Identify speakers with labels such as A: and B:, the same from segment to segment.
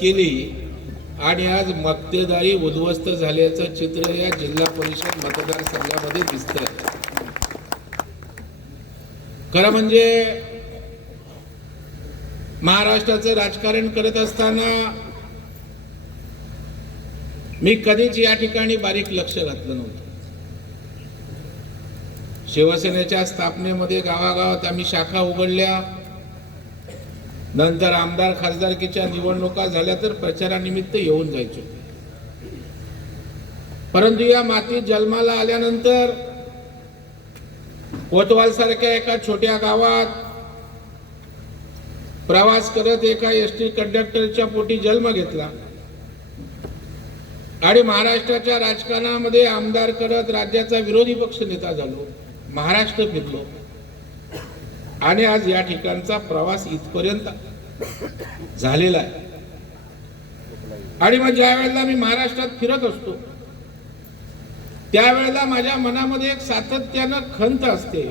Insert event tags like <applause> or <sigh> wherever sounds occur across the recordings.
A: केली आणि आज मक्तेदारी उद्ध्वस्त झाल्याचं चित्र या जिल्हा परिषद मतदारसंघामध्ये दिसत खरं म्हणजे महाराष्ट्राचं राजकारण करत असताना मी कधीच या ठिकाणी बारीक लक्ष घातलं नव्हतं. शिवसेनेच्या स्थापनेमध्ये गावागावात आम्ही शाखा उघडल्या. नंतर आमदार खासदारकीच्या निवडणुका झाल्या तर प्रचारानिमित्त येऊन जायचो परंतु या मातीत जन्माला आल्यानंतर कोतवाल सारख्या एका छोट्या गावात प्रवास करत एका एस टी कंडक्टरच्या पोटी जन्म घेतला. आणि महाराष्ट्राच्या राजकारणामध्ये आमदार करत राज्याचा विरोधी पक्ष नेता झालो. महाराष्ट्र फिरलो. आणि आज या ठिकाणचा प्रवास इथपर्यंत झालेला आहे. आणि मग ज्या वेळेला मी महाराष्ट्रात फिरत असतो त्यावेळेला माझ्या मनामध्ये एक सातत्यानं खंत असते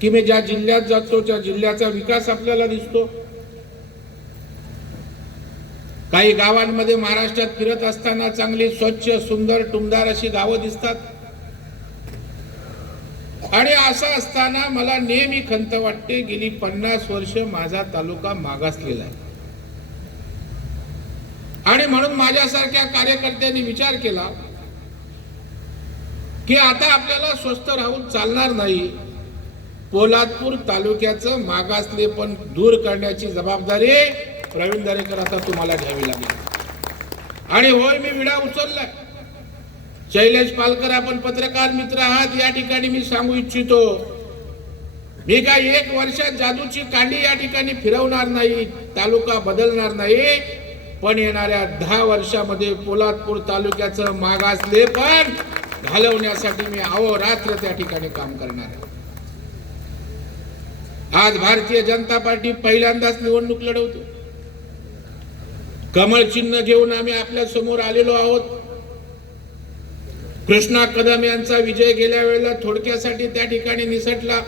A: की मी ज्या जिल्ह्यात जातो त्या जिल्ह्याचा विकास आपल्याला दिसतो. काही गावांमध्ये महाराष्ट्रात फिरत असताना चांगली स्वच्छ सुंदर टुमदार अशी गावं दिसतात. आणि असं असताना मला नेहमी खंत वाटते गेली पन्नास वर्ष माझा तालुका मागासलेला आहे. आणि म्हणून माझ्यासारख्या कार्यकर्त्यांनी विचार केला की आता आपल्याला स्वस्त राहून चालणार नाही. पोलादपूर तालुक्याचं मागासलेपण दूर करण्याची जबाबदारी प्रवीण दरेकर आता तुम्हाला घ्यावी लागेल. आणि होय मी विडा उचललाय. शैलेश पालकर आपण पत्रकार मित्र आहात या ठिकाणी मी सांगू इच्छितो मी काय एक वर्षात जादूची कांडी या ठिकाणी फिरवणार नाही तालुका बदलणार नाही पण येणाऱ्या दहा वर्षामध्ये पोलादपूर तालुक्याचं मागासले पण घालवण्यासाठी मी अहोरात्र त्या ठिकाणी काम करणार आहे. आज भारतीय जनता पार्टी पहिल्यांदाच निवडणूक लढवतो. कमळ चिन्ह घेऊन आम्ही आपल्यासमोर आलेलो आहोत. कृष्णा कदम यांचा विजय गेल्या वेळेला थोडक्यासाठी त्या ठिकाणी निसटला.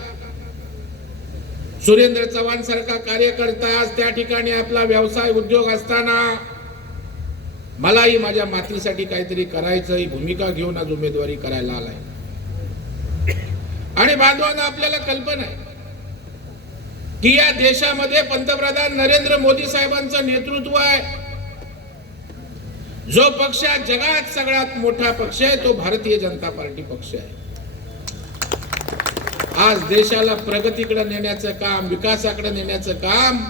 A: सुरेंद्र चव्हाण सारखा कार्यकर्ता आज त्या ठिकाणी आपला व्यवसाय उद्योग असताना मलाही माझ्या मातीसाठी काहीतरी करायचं ही भूमिका घेऊन आज उमेदवारी करायला आलाय. आणि बांधवांना आपल्याला कल्पना आहे की या देशामध्ये पंतप्रधान नरेंद्र मोदी साहेबांचं नेतृत्व आहे. जो पक्ष जगात सगळ्यात मोठा पक्ष आहे तो भारतीय जनता पार्टी पक्ष आहे. आज देशाला प्रगतीकडे नेण्याचं काम विकासाकडे नेण्याचं काम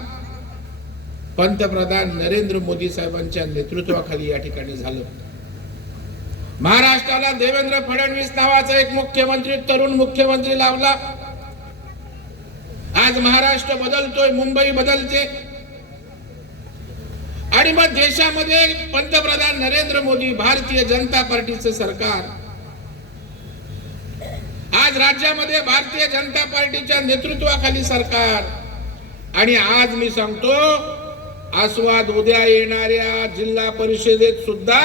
A: पंतप्रधान नरेंद्र मोदी साहेबांच्या नेतृत्वाखाली या ठिकाणी झालं. महाराष्ट्राला देवेंद्र फडणवीस नावाचा एक मुख्यमंत्री तरुण मुख्यमंत्री लावला आज महाराष्ट्र बदलतोय मुंबई बदलते. आणि मग देशामध्ये पंतप्रधान नरेंद्र मोदी भारतीय जनता पार्टीचं सरकार. आज राज्यामध्ये भारतीय जनता पार्टीच्या नेतृत्वाखाली सरकार. आणि आज मी सांगतो आस्वाद उद्या येणाऱ्या जिल्हा परिषदेत सुद्धा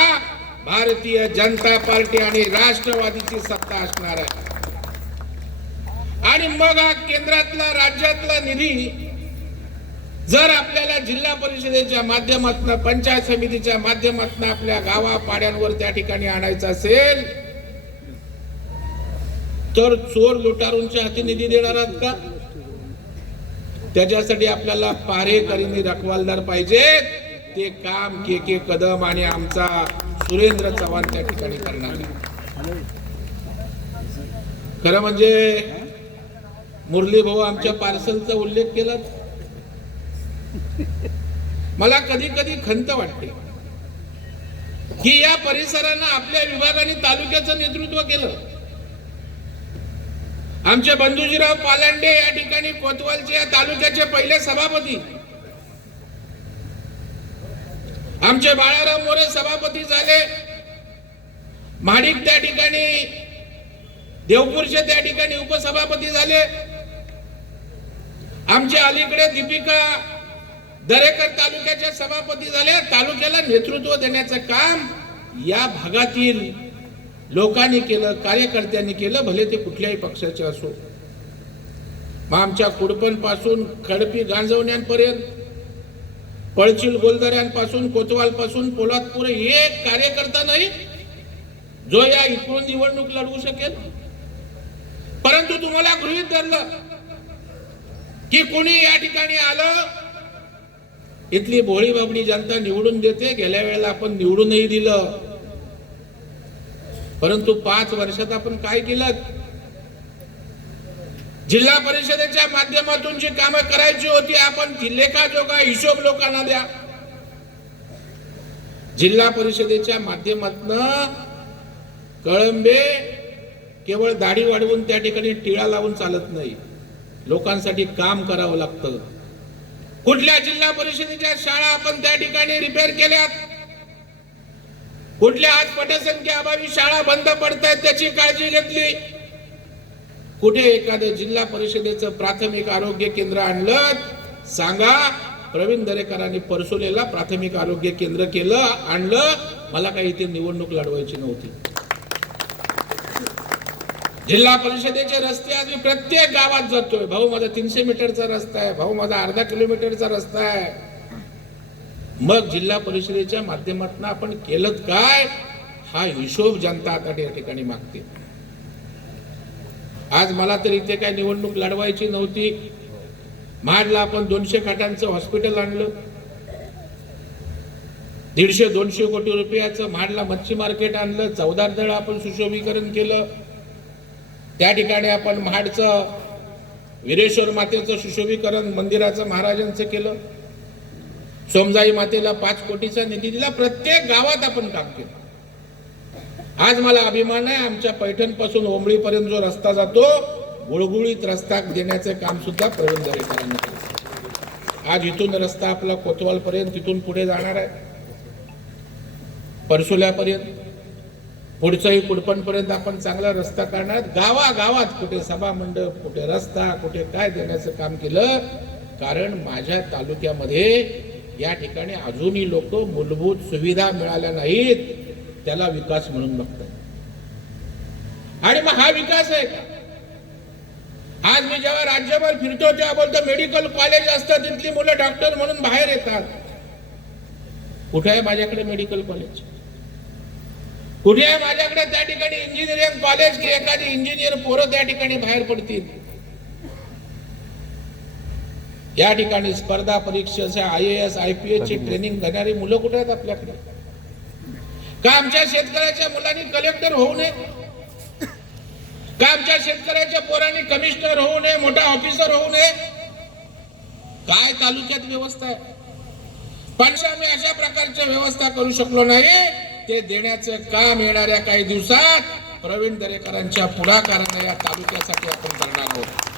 A: भारतीय जनता पार्टी आणि राष्ट्रवादीची सत्ता असणार आहे. आणि मग हा केंद्रातला राज्यातला निधी जर आपल्याला जिल्हा परिषदेच्या माध्यमातून पंचायत समितीच्या माध्यमातून आपल्या गावा पाड्यांवर त्या ठिकाणी आणायचं असेल तर चोर लुटारूंच्या हाती निधी देणार आहात का? त्याच्यासाठी आपल्याला पारेकरींनी रखवालदार पाहिजेत. ते काम के के कदम आणि आमचा सुरेंद्र चव्हाण त्या ठिकाणी करणार खरं म्हणजे मुरली भाऊ आमच्या पार्सलचा उल्लेख केला <laughs> मला कधी कधी खंत वाटते की या परिसरानं आपल्या विभागाने तालुक्याचं नेतृत्व केलं. आमचे बंधुजीराव पालांडे या ठिकाणी कोतवालचे या तालुक्याचे पहिले सभापती. आमचे बाळाराम मोरे सभापती झाले. माडिक त्या ठिकाणी देवपूरचे त्या ठिकाणी उपसभापती झाले. आमच्या अलीकडे दीपिका दरेकर तालुक्याच्या सभापती झाल्या. तालुक्याला नेतृत्व देण्याचं काम या भागातील लोकांनी केलं कार्यकर्त्यांनी केलं भले ते कुठल्याही पक्षाचे असो. मग आमच्या कुडपणपासून खडपी गांजवण्यांपर्यंत पळचिल गोलदऱ्यांपासून कोतवालपासून पोलादपूर एक कार्यकर्ता नाही जो या इकडून निवडणूक लढवू शकेल. परंतु तुम्हाला गृहित धरलं की कोणी या ठिकाणी आलं इथली भोळी बाबडी जनता निवडून देते गेल्या वेळेला आपण निवडूनही दिलं. परंतु पाच वर्षात आपण काय केलं? जिल्हा परिषदेच्या माध्यमातून जी कामं करायची होती आपण लेखाजोगा लेखाजोखा हिशोब लोकांना द्या. जिल्हा परिषदेच्या माध्यमातून कळंबे केवळ दाढी वाढवून त्या ठिकाणी टिळा लावून चालत नाही. लोकांसाठी काम करावं लागतं. कुठल्या जिल्हा परिषदेच्या शाळा आपण त्या ठिकाणी रिपेअर केल्यात? कुठल्या आज पटसंख्या अभावी शाळा बंद पडतायत त्याची काळजी घेतली? कुठे एखाद्या जिल्हा परिषदेचं प्राथमिक आरोग्य केंद्र आणलं सांगा. प्रवीण दरेकरांनी परसोलेला प्राथमिक आरोग्य केंद्र केलं आणलं. मला काही इथे निवडणूक लढवायची नव्हती. जिल्हा परिषदेचे रस्ते आज मी प्रत्येक गावात जातोय. भाऊ माझा तीनशे मीटरचा रस्ता आहे. भाऊ माझा अर्धा किलोमीटरचा रस्ता आहे. मग जिल्हा परिषदेच्या माध्यमातून आपण केलं काय? हा हिशोब जनता आता या ठिकाणी मागते. आज मला तर इथे काय निवडणूक लढवायची नव्हती. महाडला आपण दोनशे खाटांचं हॉस्पिटल आणलं. दीडशे दोनशे कोटी रुपयाचं महाडला मच्छी मार्केट आणलं. चौदार दळ आपण सुशोभीकरण केलं. त्या ठिकाणी आपण महाडचं विरेश्वर मातेचं सुशोभीकरण मंदिराचं महाराजांचं केलं. सोमजाई मातेला पाच कोटीचा निधी दिला. प्रत्येक गावात आपण काम केलं. आज मला अभिमान आहे आमच्या पैठणपासून ओंबळीपर्यंत जो रस्ता जातो गुळगुळीत रस्ता देण्याचे काम सुद्धा प्रवीण दरेकरांनी केलं. आज इथून रस्ता आपला कोतवाल पर्यंत तिथून पुढे जाणार आहे. परसुल्यापर्यंत. पुढचंही कुडपणपर्यंत आपण चांगला रस्ता करणार गावा गावात कुठे सभा मंडप कुठे रस्ता कुठे काय देण्याचं काम केलं? कारण माझ्या तालुक्यामध्ये या ठिकाणी अजूनही लोक मूलभूत सुविधा मिळाल्या नाहीत. त्याला विकास म्हणून बघतात. आणि मग हा विकास आहे का? आज मी जेव्हा राज्यभर फिरतो तेव्हा बोलतो मेडिकल कॉलेज असतं तिथली मुलं डॉक्टर म्हणून बाहेर येतात. कुठे आहे माझ्याकडे मेडिकल कॉलेज? कुठे आहे माझ्याकडे त्या ठिकाणी इंजिनिअरिंग कॉलेज की एखादी इंजिनियर पोरं त्या ठिकाणी बाहेर पडतील. या ठिकाणी स्पर्धा परीक्षेच्या I S I P S ची ट्रेनिंग देणारी मुलं कुठे आहेत आपल्याकडे? का आमच्या शेतकऱ्याच्या मुलांनी कलेक्टर होऊ नये? का आमच्या शेतकऱ्याच्या पोरांनी कमिशनर होऊ नये मोठा ऑफिसर होऊ नये? काय तालुक्यात व्यवस्था आहे? पण आम्ही अशा प्रकारच्या व्यवस्था करू शकलो नाही. ते देण्याचं काम येणाऱ्या काही दिवसात प्रवीण दरेकरांच्या पुढाकाराने या तालुक्यासाठी आपण करणार आहोत.